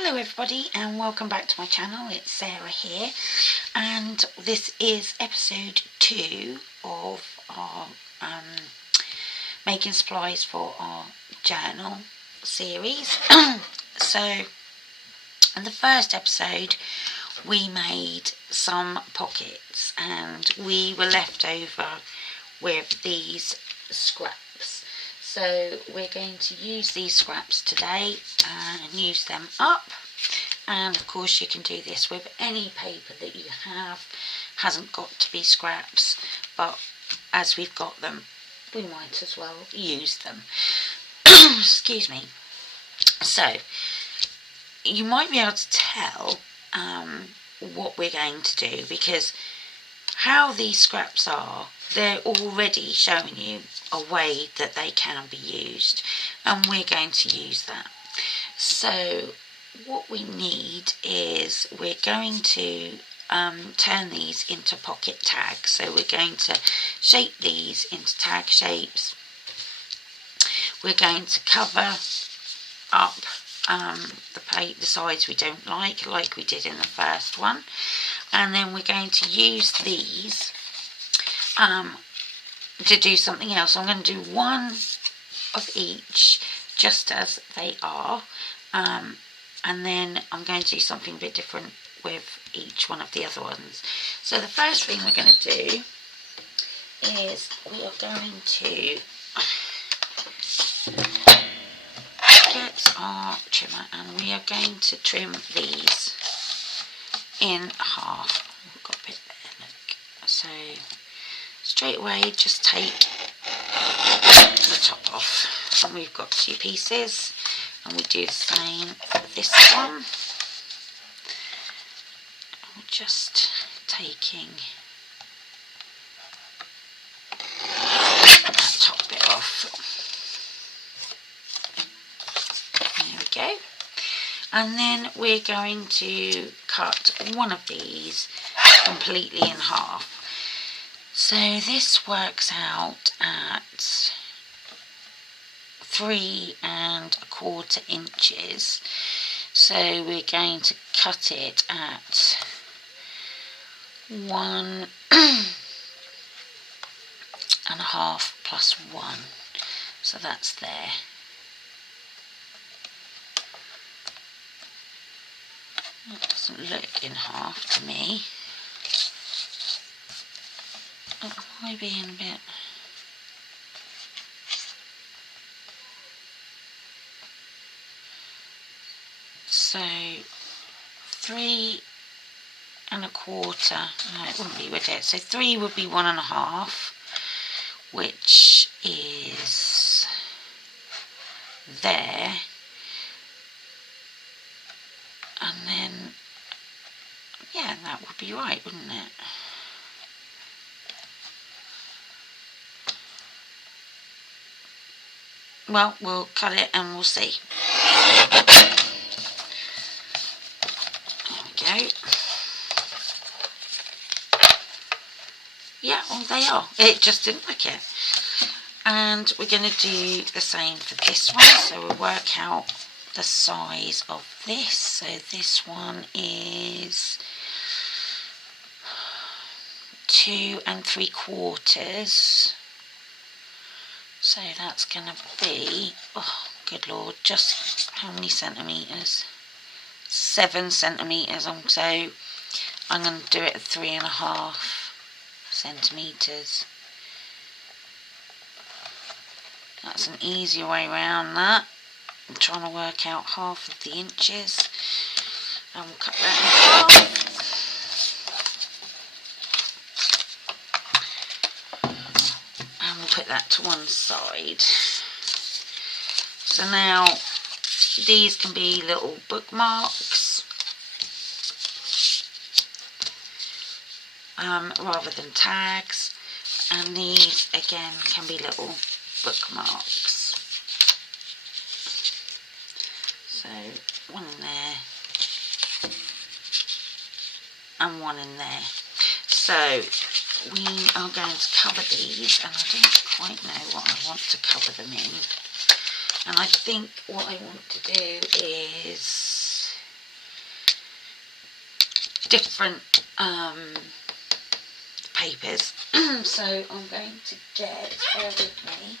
Hello everybody and welcome back to my channel. It's Sarah here and this is episode 2 of our making supplies for our journal series. So in the first episode we made some pockets and we were left over with these scraps. So we're going to use these scraps today and use them up. And of course you can do this with any paper that you have. Hasn't got to be scraps, but as we've got them, we might as well use them. Excuse me. So you might be able to tell what we're going to do, because how these scraps are, they're already showing you a way that they can be used, and we're going to use that. So what we need is we're going to turn these into pocket tags. So we're going to shape these into tag shapes. We're going to cover up the sides we don't like we did in the first one, and then we're going to use these to do something else. I'm going to do one of each just as they are, and then I'm going to do something a bit different with each one of the other ones. So the first thing we're going to do is we are going to get our trimmer and we are going to trim these in half. We've got a bit there, look. So straight away just take the top off, and we've got 2 pieces, and we do the same for this one. We're just taking that top bit off. There we go. And then we're going to cut one of these completely in half. So this works out at 3 1/4 inches. So we're going to cut it at 1 1/2 plus 1. So that's there. It doesn't look in half to me. It might be in a bit. So 3 1/4. No, it wouldn't be, would it? So 3 would be 1 1/2, which is there. And then, yeah, that would be right, wouldn't it? Well, we'll cut it and we'll see. There we go. Yeah, well, they are. It just didn't look it. And we're going to do the same for this one. So we'll work out the size of this. So this one is 2 3/4. So that's going to be, oh good lord, just how many centimetres? 7 centimetres. So I'm going to do it at 3 1/2 centimetres. That's an easier way around that. I'm trying to work out half of the inches, and we'll cut that in half. And we'll put that to one side. So now these can be little bookmarks rather than tags, and these again can be little bookmarks. So one in there and one in there. So we are going to cover these, and I don't quite know what I want to cover them in. And I think what I want to do is different papers. So I'm going to get, bear with me.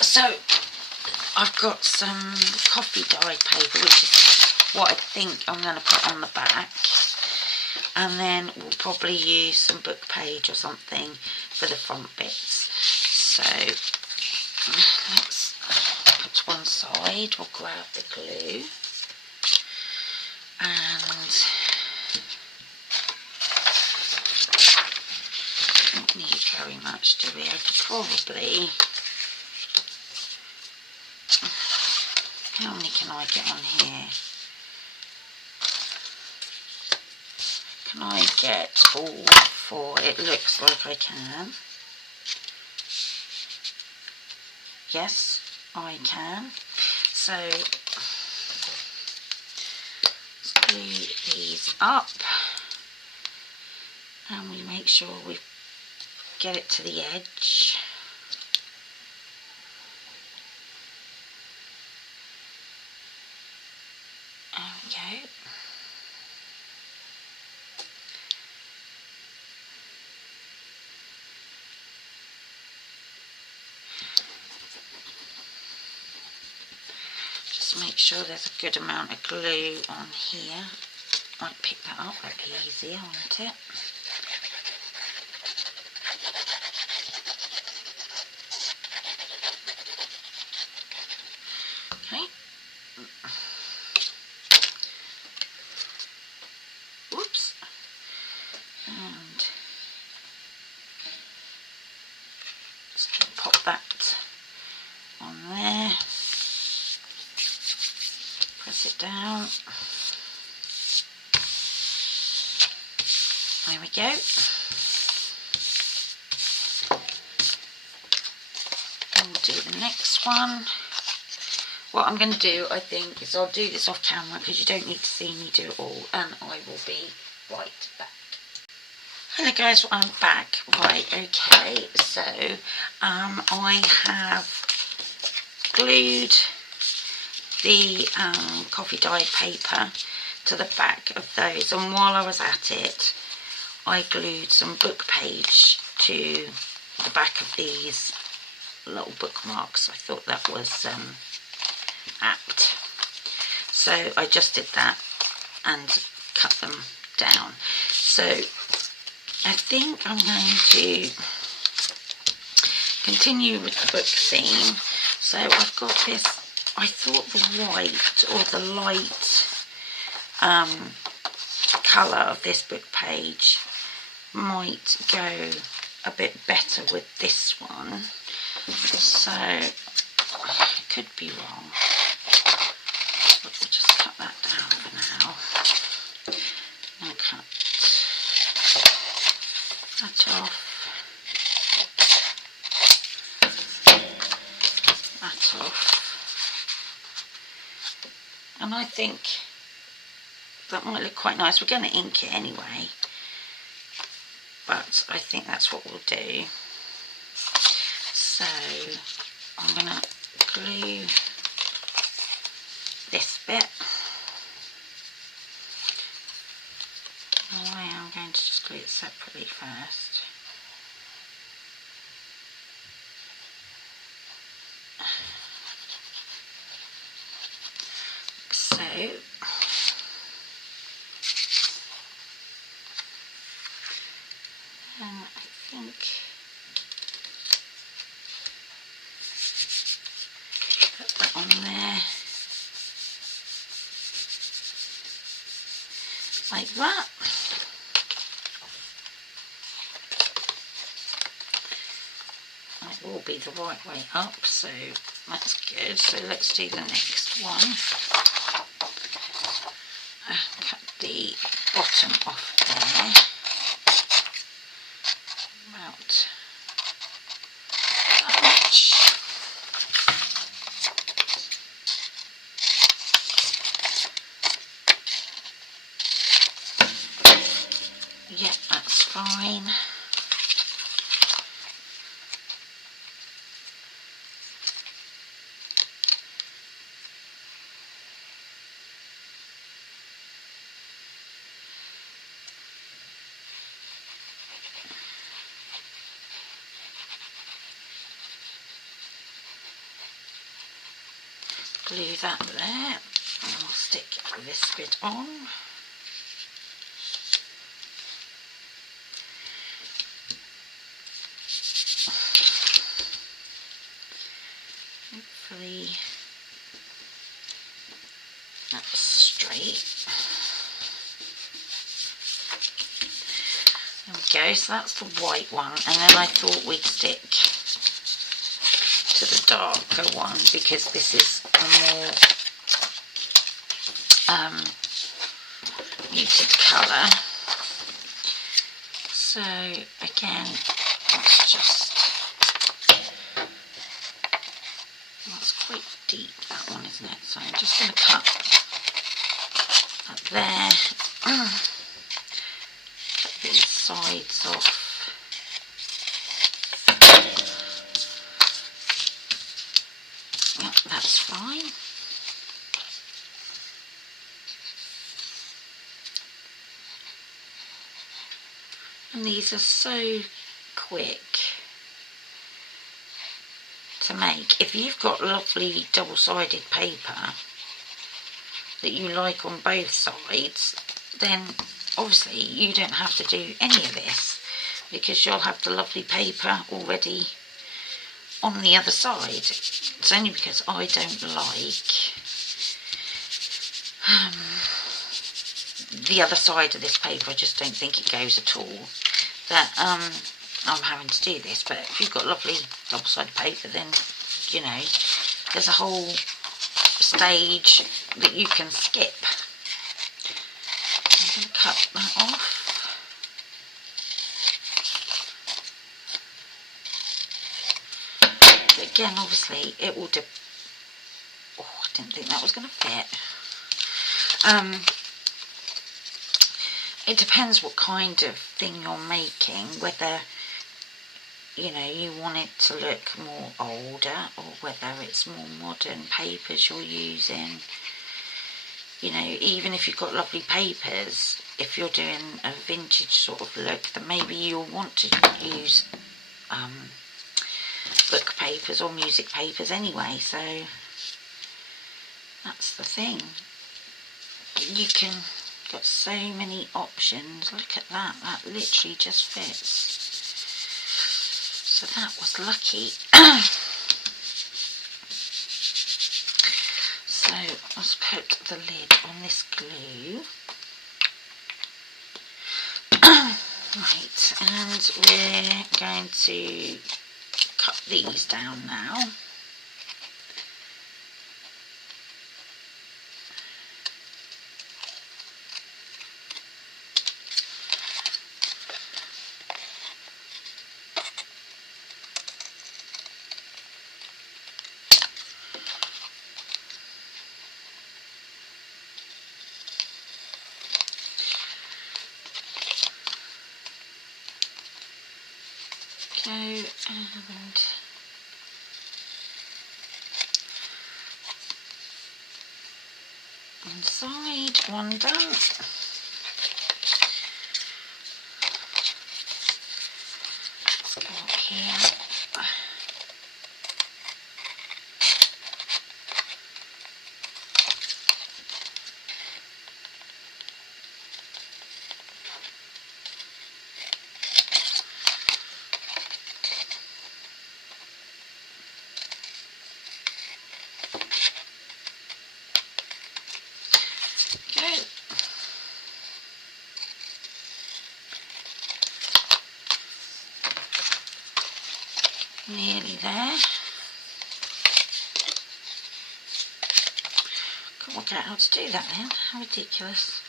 So I've got some coffee dye paper, which is what I think I'm going to put on the back, and then we'll probably use some book page or something for the front bits. So let's put to one side. We'll grab the glue, and don't need very much, do we? I could probably, how many can I get on here? Can I get all 4? It looks like I can. Yes, I can. So let's glue these up, and we make sure we get it to the edge. There we go. Just make sure there's a good amount of glue on here. Might pick that up, that'd be easier, won't it? Okay. Whoops. And just pop that on there. Press it down. There we go. And we'll do the next one. What I'm going to do, I think, is I'll do this off camera because you don't need to see me do it all, and I will be right back. Hello guys, I'm back. Right, okay, so I have glued the coffee dye paper to the back of those, and while I was at it I glued some book page to the back of these little bookmarks. I thought that was apt, so I just did that and cut them down. So I think I'm going to continue with the book theme. So I've got this, I thought the white or the light colour of this book page might go a bit better with this one. So I could be wrong. But we'll just cut that down for now. And cut that off. That off. And I think that might look quite nice. We're going to ink it anyway, but I think that's what we'll do. So I'm going to glue this bit. I am going to just glue it separately first. So I think put that on there like that. It will be the right way up, so that's good. So let's do the next one. Cut the bottom off there. About that much. Yeah, that's fine. Glue that there, and I'll stick this bit on. Hopefully that's straight. There we go, so that's the white one, and then I thought we'd stick to the darker one because this is a more muted colour. So again, that's quite deep, that one, isn't it? So I'm just going to cut that there, cut these sides off. Yep, that's fine. And these are so quick to make. If you've got lovely double-sided paper that you like on both sides, then obviously you don't have to do any of this because you'll have the lovely paper already on the other side. It's only because I don't like the other side of this paper, I just don't think it goes at all, that I'm having to do this. But if you've got lovely double-sided paper, then you know there's a whole stage that you can skip. I'm going to cut that off. But again, obviously it will oh, I didn't think that was going to fit. It depends what kind of thing you're making, whether you know you want it to look more older or whether it's more modern papers you're using. You know, even if you've got lovely papers, if you're doing a vintage sort of look, then maybe you'll want to use book papers or music papers anyway. So that's the thing, you can got so many options. Look at that, that literally just fits. So that was lucky. So let's put the lid on this glue. Right, and we're going to cut these down now. And inside, one done. Let's go up here. Nearly there. Can't work out how to do that then. How ridiculous.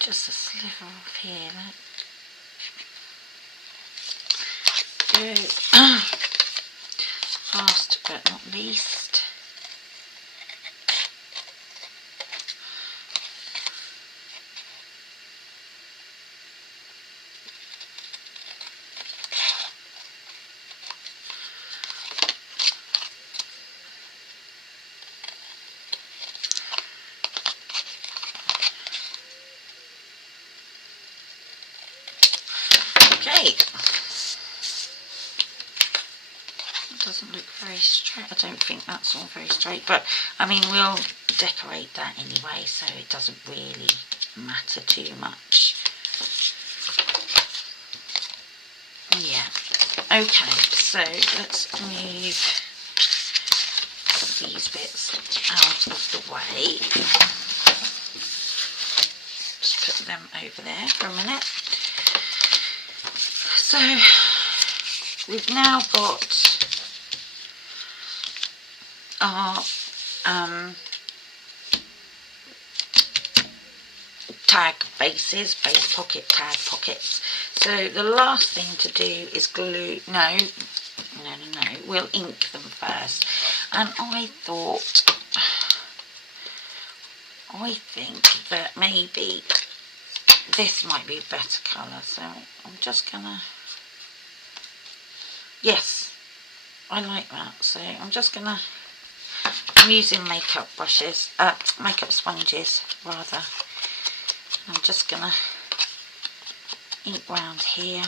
just a sliver off here, look. Good. Last but not least, okay. Doesn't look very straight. I don't think that's all very straight, but I mean, we'll decorate that anyway, so it doesn't really matter too much. Yeah. Okay, so let's move these bits out of the way. Just put them over there for a minute. So we've now got our tag bases, base pocket, tag pockets. So the last thing to do is glue, no, we'll ink them first. And I think that maybe this might be a better colour, so I'm just gonna, yes, I like that, so I'm just gonna, I'm using makeup brushes, makeup sponges rather. I'm just gonna ink round here.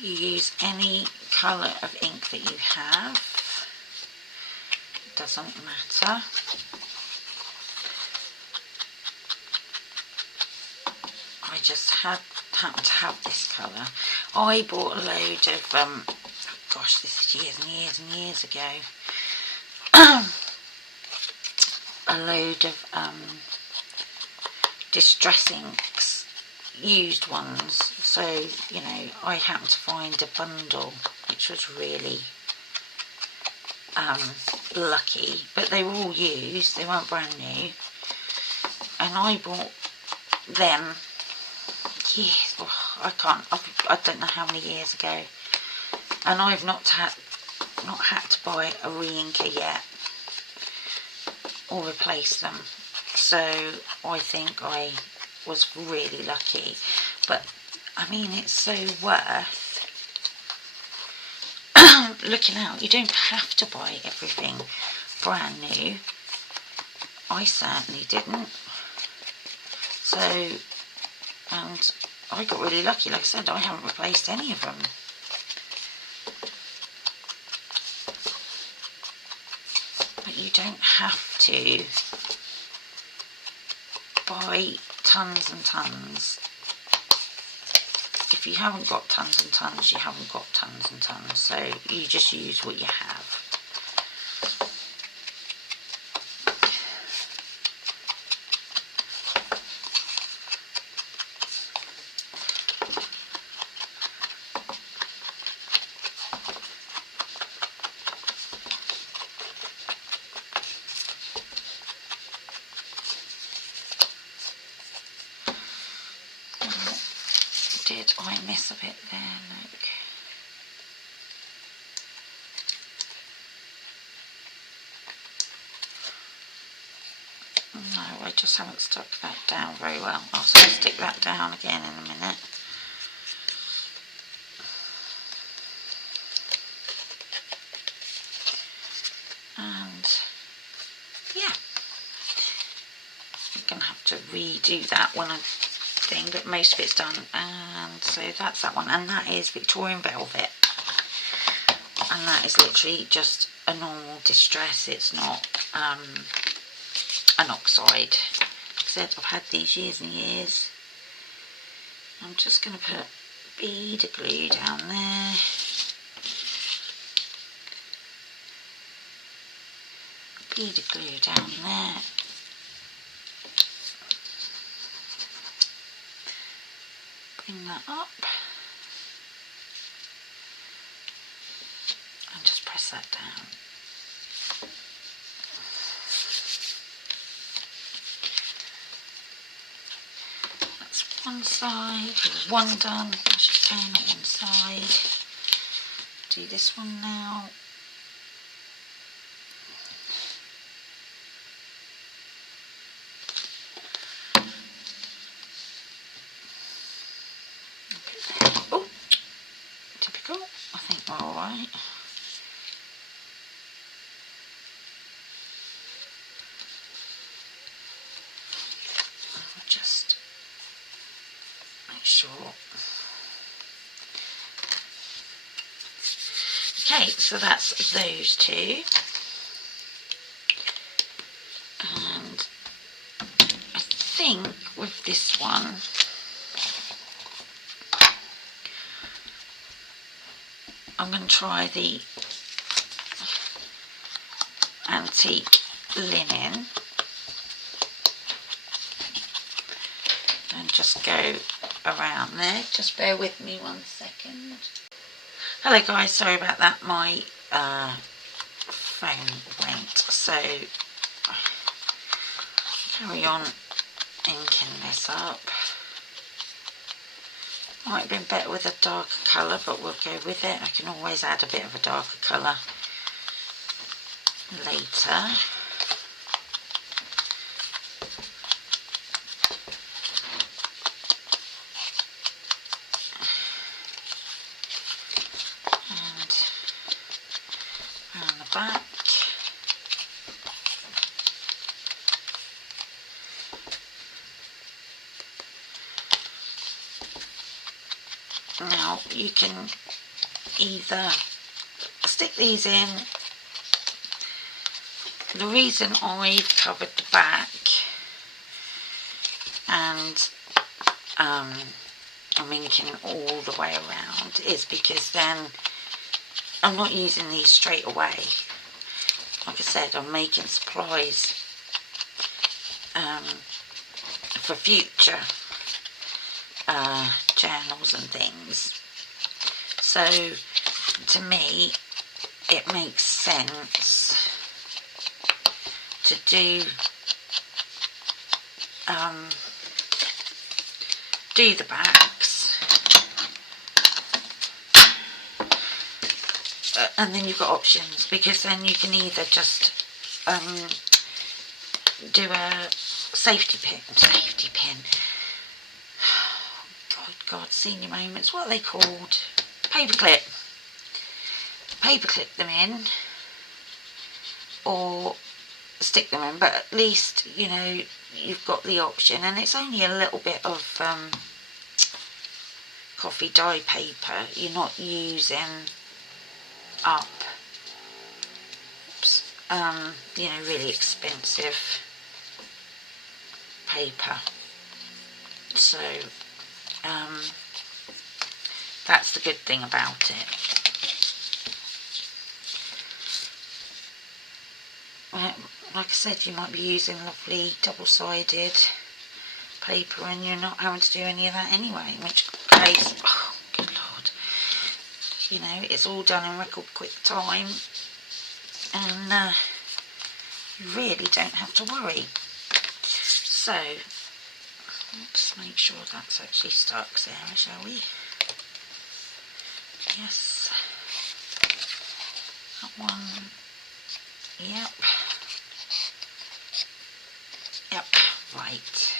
You use any colour of ink that you have, it doesn't matter. I just happen to have this colour. I bought a load of, gosh, this is years and years and years ago, a load of Distress inks, used ones, so you know, I happened to find a bundle which was really lucky, but they were all used, they weren't brand new, and I bought them years, I don't know how many years ago, and I've not had to buy a re-inker yet or replace them, so I think I was really lucky. But I mean, it's so worth looking out. You don't have to buy everything brand new. I certainly didn't. So, and I got really lucky. Like I said, I haven't replaced any of them. But you don't have to buy tons and tons. If you haven't got tons and tons, you haven't got tons and tons. So you just use what you have. Did I miss a bit there? Look. No, I just haven't stuck that down very well. I'll stick that down again in a minute. And yeah, I'm going to have to redo that when I thing, but most of it's done. And so that's that one, and that is Victorian Velvet, and that is literally just a normal distress. It's not an oxide. Except I've had these years and years. I'm just going to put bead of glue down there. Bead of glue down there. Bring that up. And just press that down. That's one side, one done, I should say, not one side. Do this one now. Oh, typical. I think we're all right. I'll just make sure. Okay, so that's those two. And I think with this one, I'm going to try the antique linen and just go around there. Just bear with me 1 second. Hello guys, sorry about that, my phone went, so carry on inking this up. Might have been better with a darker colour, but we'll go with it. I can always add a bit of a darker colour later. And around the back. Now you can either stick these in. The reason I've covered the back and I'm inking all the way around is because then I'm not using these straight away. Like I said, I'm making supplies for future journals and things. So to me it makes sense to do the backs, and then you've got options, because then you can either just do a safety pin. God, senior moments. What are they called? Paperclip them in, or stick them in, but at least, you know, you've got the option, and it's only a little bit of coffee dye paper. You're not using up you know, really expensive paper. So that's the good thing about it. Like I said, you might be using lovely double-sided paper and you're not having to do any of that anyway, in which case, oh good lord, you know, it's all done in record quick time, and you really don't have to worry. So let's make sure that's actually stuck, Sarah, shall we? Yes, that one. Yep. Right.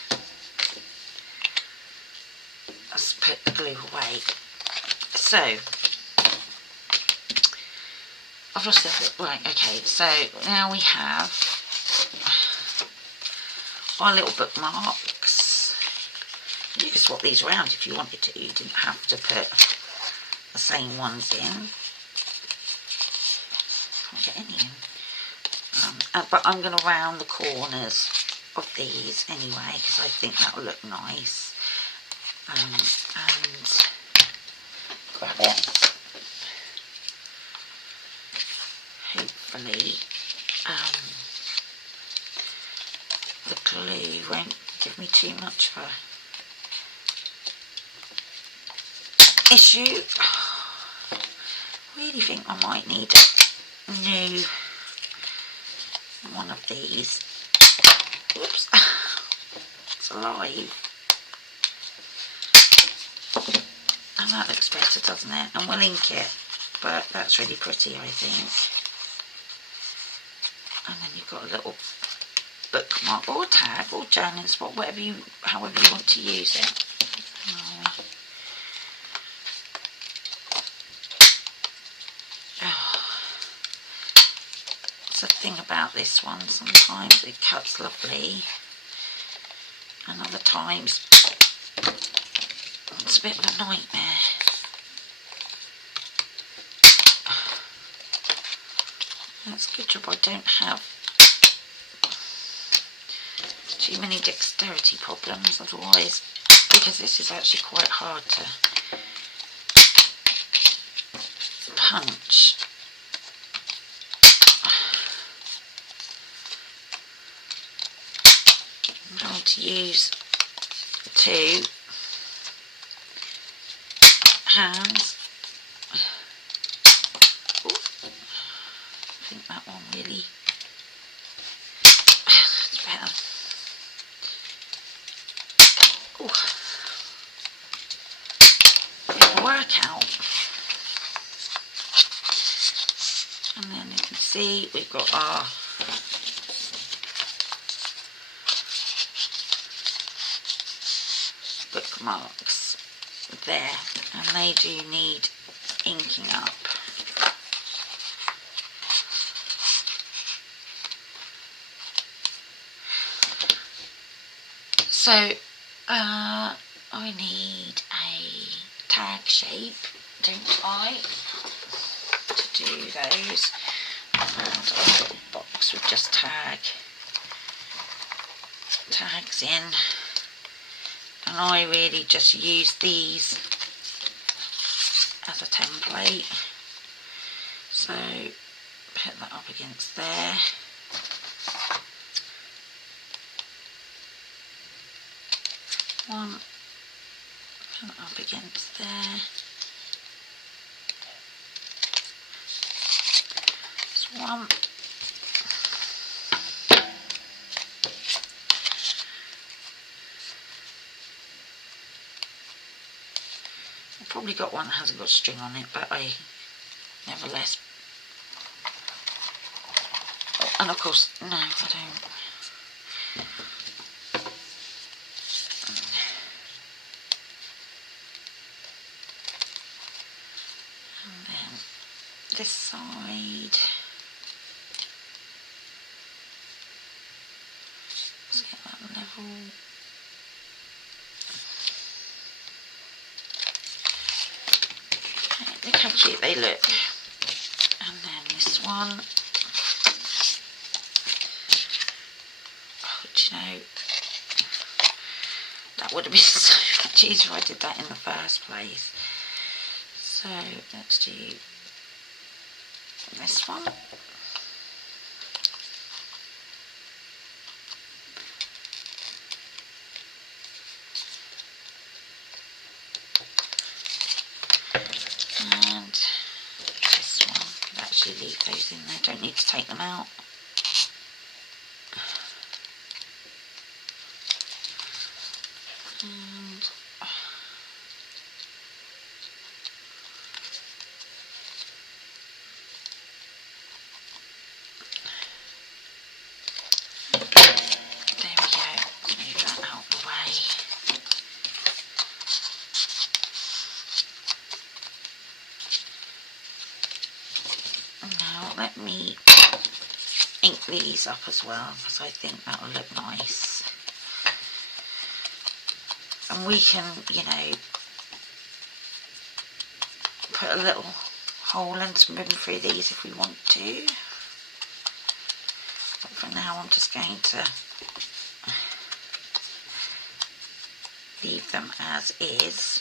Let's put the glue away. So I've lost it. Right. Okay. So now we have our little bookmarks. You can swap these around if you wanted to. You didn't have to put the same ones in. Can't get any in. But I'm going to round the corners of these anyway, because I think that will look nice. And grab it. Hopefully the glue won't give me too much of a issue. I really think I might need new one of these. Oops, it's alive. And that looks better, doesn't it? And we'll ink it, but that's really pretty, I think. And then you've got a little bookmark or tag or journaling spot, however you want to use it. It's the thing about this one, sometimes it cuts lovely and other times it's a bit of a nightmare. It's a good job I don't have too many dexterity problems otherwise, because this is actually quite hard to punch. I'm trying to use 2 hands. Ooh, I think that one really is better. Ooh, it'll work out. And then you can see we've got our bookmarks there, and they do need inking up. So I need a tag shape, don't I, to do those. And a little box with just tags in, and I really just use these as a template. So put that up against there. One, put it up against there. Just one. I've probably got one that hasn't got string on it, but I nevertheless. Oh, and of course, no, I don't. And then this side. Let's get that level. Okay, look how cute they look. And then this one. Oh, do you know, that would have been so much easier if I did that in the first place. So let's do this one. And this one. I'll actually leave those in there, don't need to take them out. And there we go. Let's move that out of the way. Now let me ink these up as well, because I think that will look nice. And we can, you know, put a little hole and some ribbon through these if we want to. But for now I'm just going to leave them as is.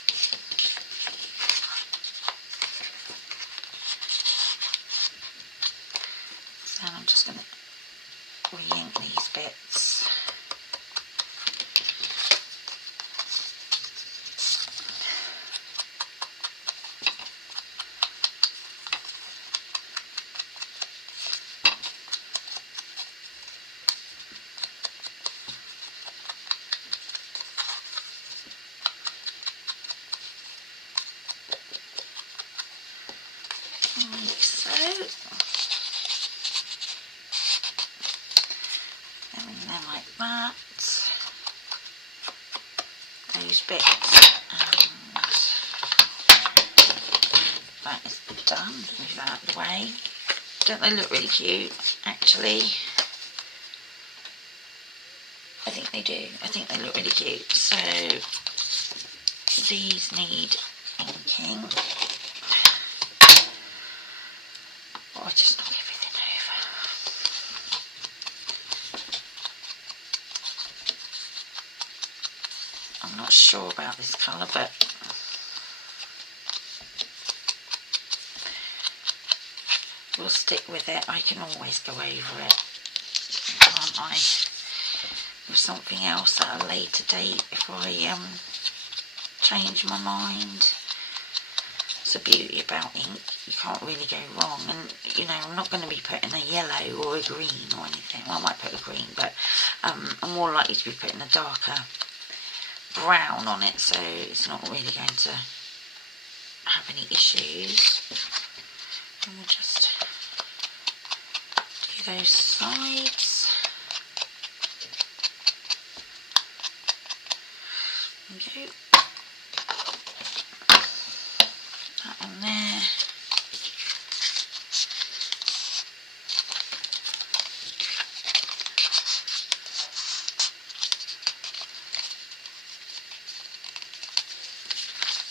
So I'm just going to re-ink these bits. move that out of the way. Don't they look really cute, actually? I think they do. I think they look really cute. So these need inking. Oh, I just knock everything over. I'm not sure about this colour, but we'll stick with it. I can always go over it, can't I? With something else at a later date if I change my mind. It's the beauty about ink. You can't really go wrong. And you know, I'm not going to be putting a yellow or a green or anything. Well, I might put a green, but I'm more likely to be putting a darker brown on it, so it's not really going to have any issues. And we'll just do those sides. There we go. That on there.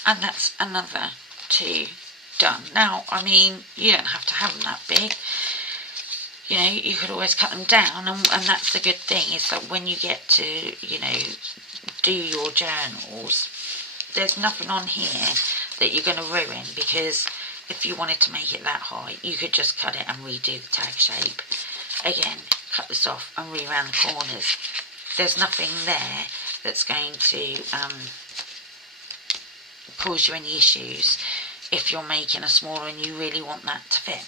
And that's another 2 done. Now, I mean, you don't have to have them that big. You know, you could always cut them down, and that's the good thing, is that when you get to, you know, do your journals, there's nothing on here that you're going to ruin, because if you wanted to make it that high, you could just cut it and redo the tag shape. Again, cut this off and re-round the corners. There's nothing there that's going to cause you any issues if you're making a smaller and you really want that to fit.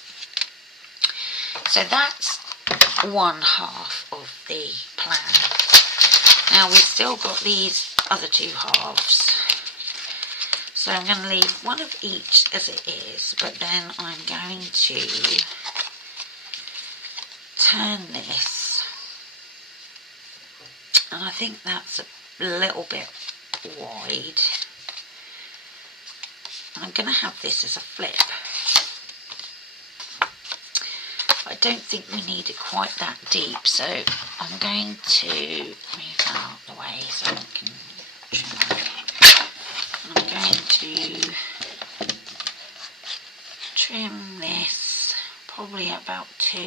So that's one half of the plan. Now we've still got these other 2 halves. So I'm going to leave one of each as it is, but then I'm going to turn this. And I think that's a little bit wide. I'm going to have this as a flip. I don't think we need it quite that deep, so I'm going to move that out of the way so I can trim. I'm going to trim this probably about 2.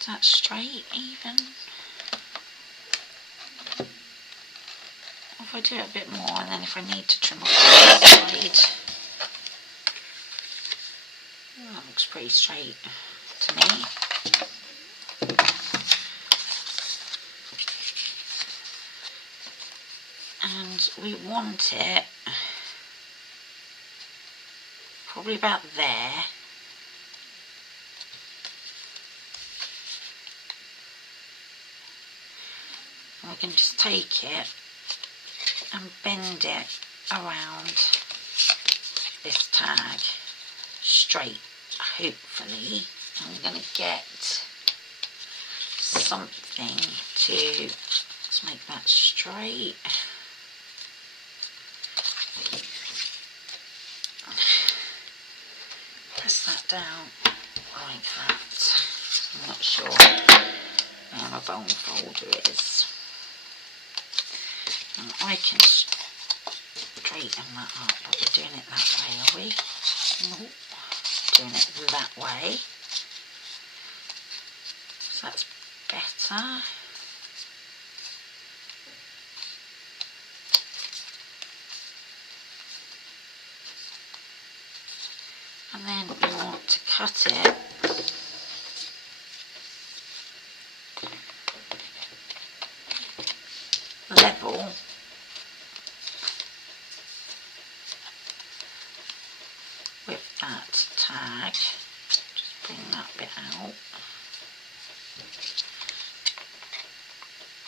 Is that straight even? If I do it a bit more, and then if I need to trim off the side, that looks pretty straight to me. And we want it probably about there. And we can just take it and bend it around this tag straight, hopefully. I'm going to get something to, let's make that straight. Press that down like that. I'm not sure where my bone folder is. And I can straighten that up, but we're doing it that way, are we? Nope. Doing it that way. So that's better. And then we want to cut it level with that tag. Just bring that bit out.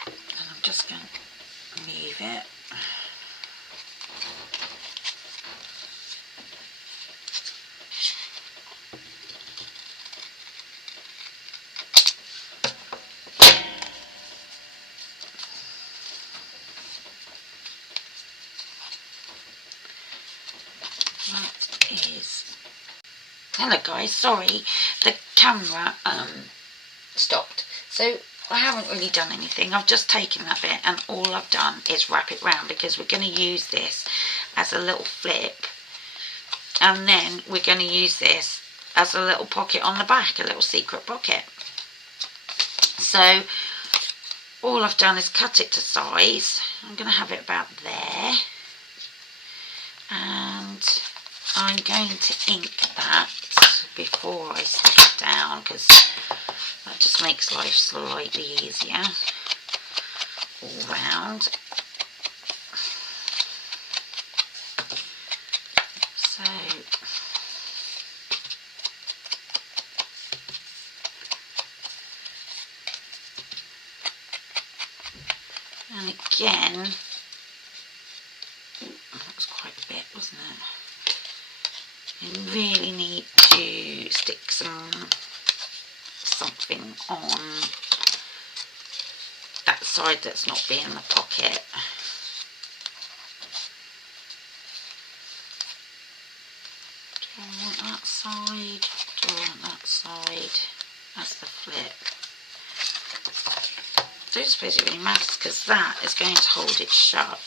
And I'm just going to move it. is. Hello guys, sorry, the camera stopped. So I haven't really done anything. I've just taken that bit and all I've done is wrap it round because we're going to use this as a little flip, and then we're going to use this as a little pocket on the back, a little secret pocket. So all I've done is cut it to size. I'm going to have it about there, and I'm going to ink that before I stick it down because that just makes life slightly easier all round. So and again, that was quite a bit, wasn't it? You really need to stick something on that side that's not being the pocket. Do I want that side? Do I want that side? That's the flip. I don't suppose it really matters because that is going to hold it shut.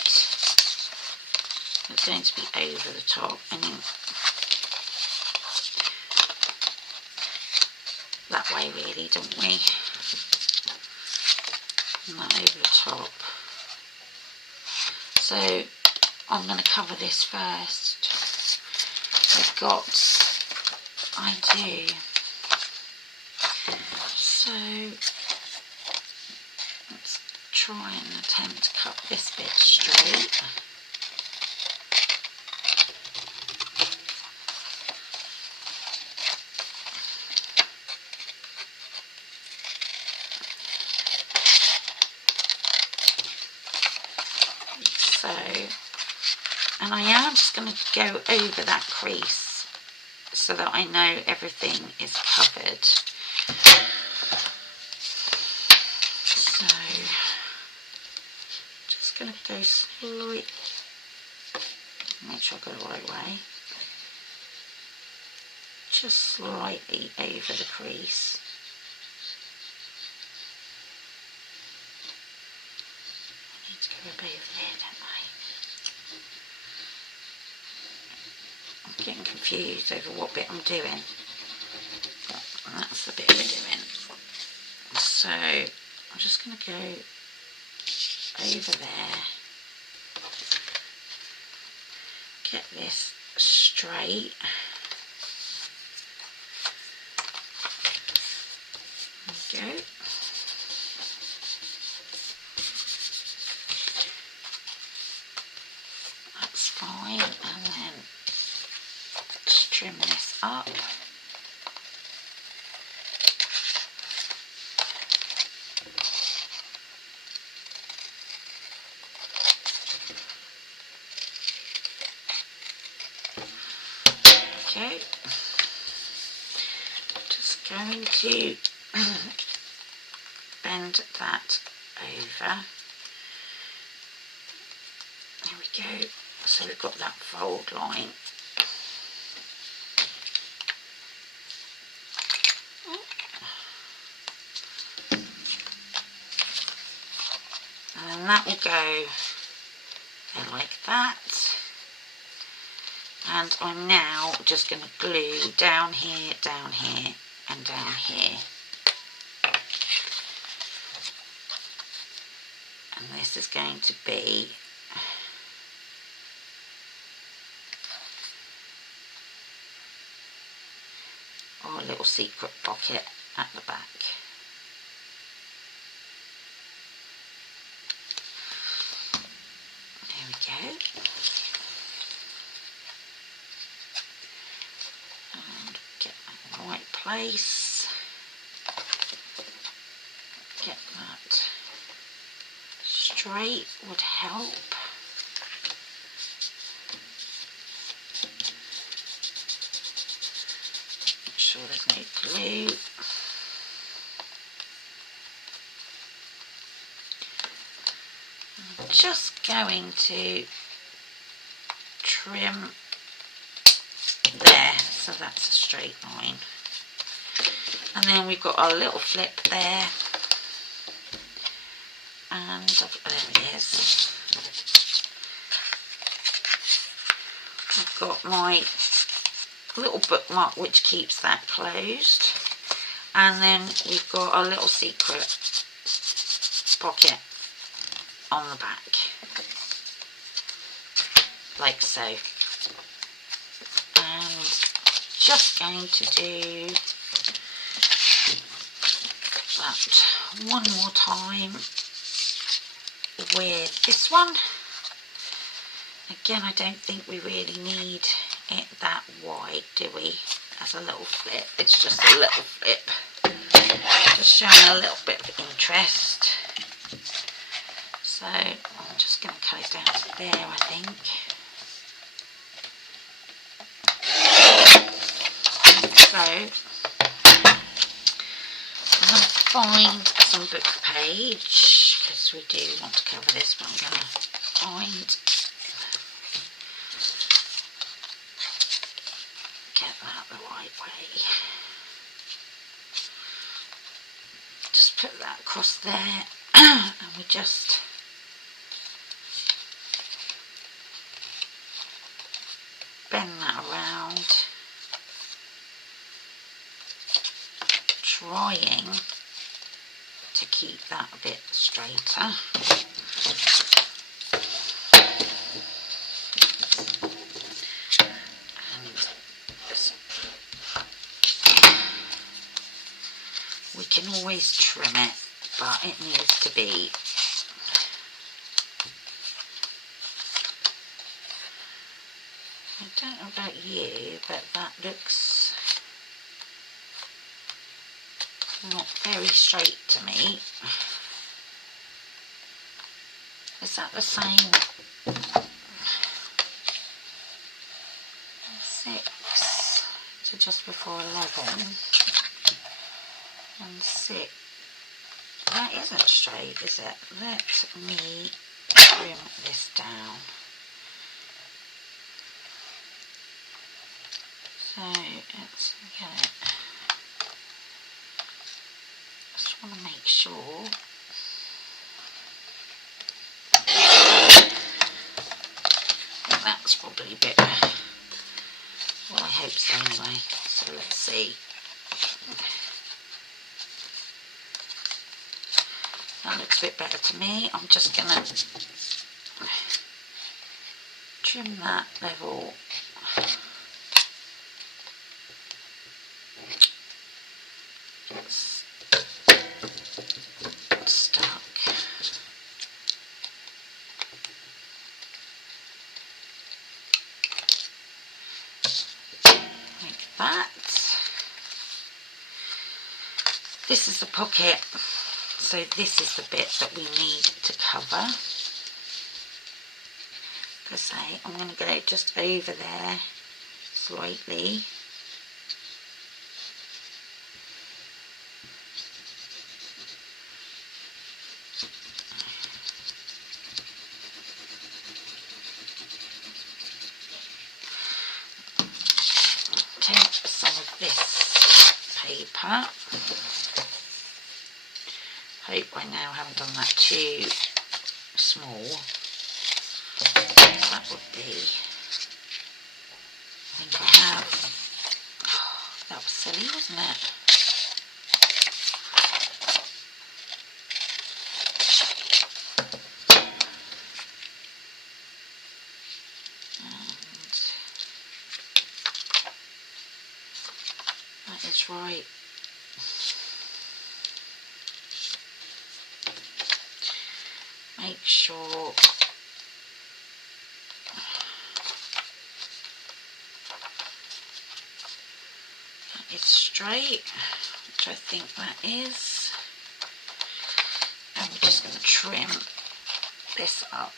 It's going to be over the top, and then that way really, don't we? And that over the top. So I'm going to cover this first. I do. So let's try and attempt to cut this bit straight. So, and I am just going to go over that crease so that I know everything is covered. So, just going to go slightly, make sure I go the right way, just slightly over the crease. I need to go a bit over there, don't I? I'm getting confused over what bit I'm doing, but that's the bit we're doing. So I'm just going to go over there, get this straight, there we go. That's fine, and then just trim this up. Okay, just going to bend that over. There we go. So we've got that fold line. And then that will go there like that. And I'm now just going to glue down here, and down here. And this is going to be our little secret pocket at the back. There we go. And get that in the right place. Get that straight would help. Make sure there's no glue. I'm just going to trim the so that's a straight line. And then we've got our little flip there, and there it is. I've got my little bookmark which keeps that closed, and then we've got a little secret pocket on the back, like so. And just going to do that one more time with this one. Again, I don't think we really need it that wide, do we? As a little flip, it's just a little flip, just showing a little bit of interest. So I'm just going to cut it down to there, I think. So I'm going to find some book page, because we do want to cover this, but I'm going to find, get that the right way. Just put that across there, and we just bend that around, trying to keep that a bit straighter. And we can always trim it, but it needs to be I don't know about you, but that looks not very straight to me. Is that the same? 6 to just before 11 and 6. That isn't straight, is it? Let me trim this down. So let's get it. Just want to make sure that's probably a bit, well, I hope so anyway. So let's see. That looks a bit better to me. I'm just going to trim that level. It's stuck. Like that. This is the pocket. So this is the bit that we need to cover. Like I say, I'm going to go just over there slightly. Take some of this paper. Hope I now haven't done that too small. That would be, I think I have. Oh, that was silly, wasn't it? And that is right. Make sure that is straight, which I think that is. And we're just going to trim this up.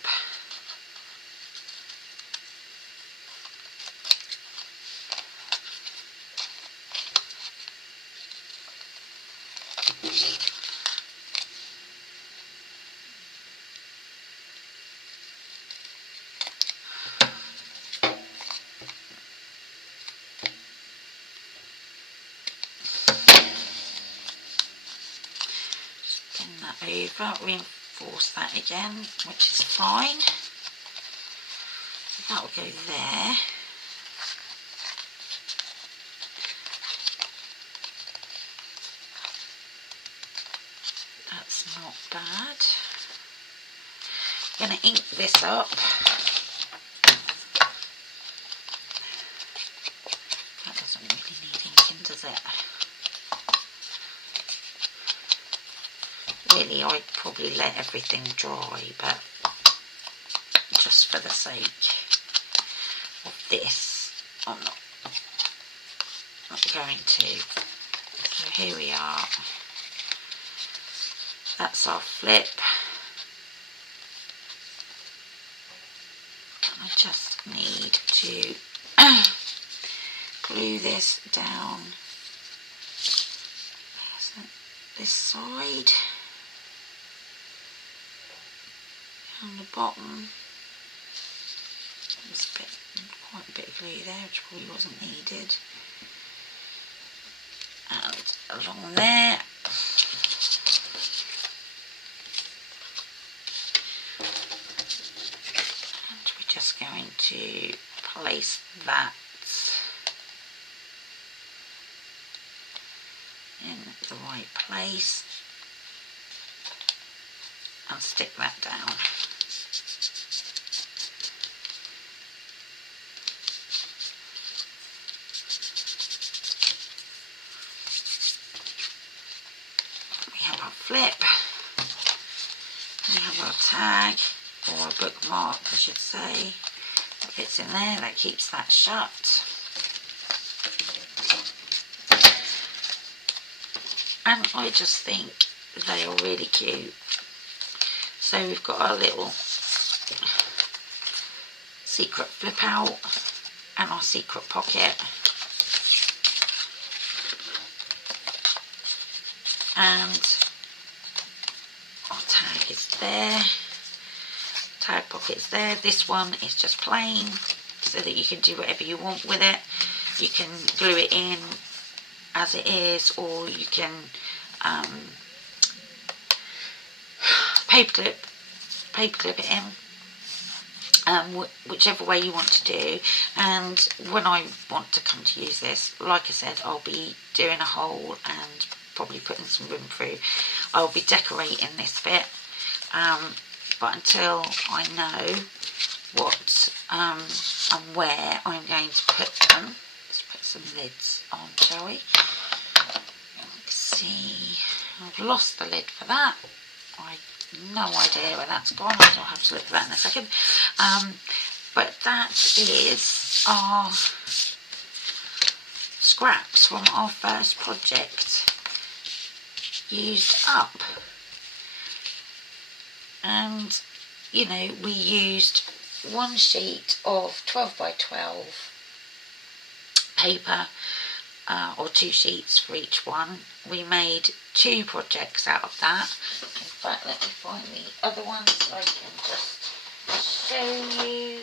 that over, reinforce that again, which is fine. So that will go there. That's not bad. I'm going to ink this up. That doesn't really need inking, does it? Really, I'd probably let everything dry, but just for the sake of this, I'm not going to. So here we are. That's our flip. I just need to glue this down this side on the bottom. There's quite a bit of glue there, which probably wasn't needed, and along there. Just going to place that in the right place and stick that down. We have our flip, we have our tag, or a bookmark I should say, that fits in there, that keeps that shut. And I just think they are really cute. So we've got our little secret flip out and our secret pocket. And our tag is there. Tag pockets there. This one is just plain, so that you can do whatever you want with it. You can glue it in as it is, or you can paper clip it in, whichever way you want to do. And when I want to come to use this, like I said, I'll be doing a hole and probably putting some room through. I'll be decorating this bit. But until I know what and where I'm going to put them, let's put some lids on, shall we? Let's see, I've lost the lid for that. I have no idea where that's gone. I'll have to look for that in a second. But that is our scraps from our first project used up. And you know, we used one sheet of 12 by 12 paper, or 2 sheets for each one. We made 2 projects out of that. In fact, let me find the other one so I can just show you.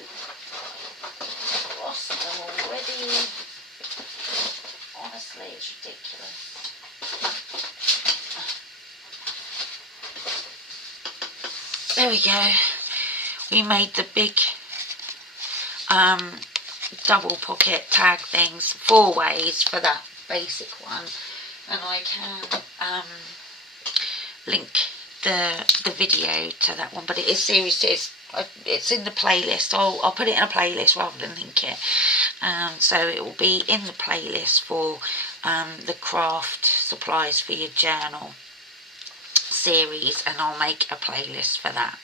I've lost them already. Honestly, it's ridiculous. There we go. We made the big double pocket tag things 4 ways for that basic one, and I can link the video to that one, but it is seriously, it's in the playlist. I'll put it in a playlist rather than link it, so it will be in the playlist for the craft supplies for your journal series, and I'll make a playlist for that.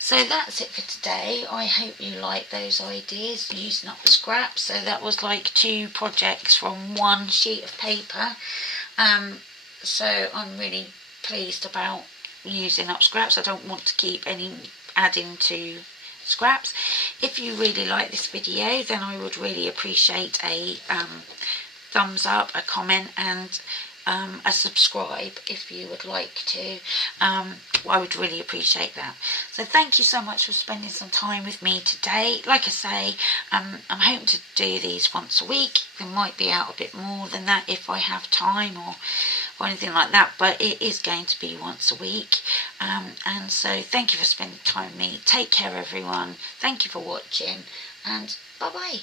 So that's it for today. I hope you like those ideas, using up the scraps. So that was like 2 projects from 1 sheet of paper. So I'm really pleased about using up scraps. I don't want to keep adding to scraps. If you really like this video, then I would really appreciate a thumbs up, a comment, and a subscribe if you would like to. I would really appreciate that. So thank you so much for spending some time with me today. Like I say, I'm hoping to do these once a week. They might be out a bit more than that if I have time, or or anything like that, but it is going to be once a week. And so thank you for spending time with me. Take care, everyone. Thank you for watching, and bye bye.